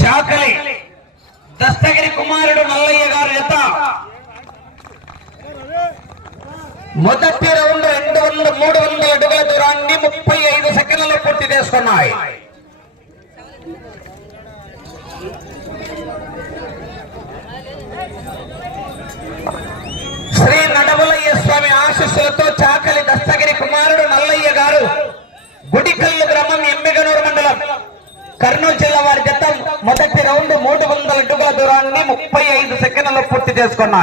చాకలి దస్తగిరి కుమారుడు మల్లయ్య గారు జత మొదటి రౌండ్ 300 అడుగుల దూరాన్ని 35 సెకండ్లలో పూర్తి చేసుకున్నాయి. శ్రీ నడవలయ్య స్వామి ఆశీస్సులతో చాకలి దస్తగిరి కుమారుడు మల్లయ్య గారు గుడికల్లు గ్రామం ఎమ్మిగనూరు మండలం కర్నూలు జిల్లా వారి జత మొదటి రౌండ్ 300 అడుగుల దూరాన్ని 35 సెకండ్లలో పూర్తి చేసుకున్నారు.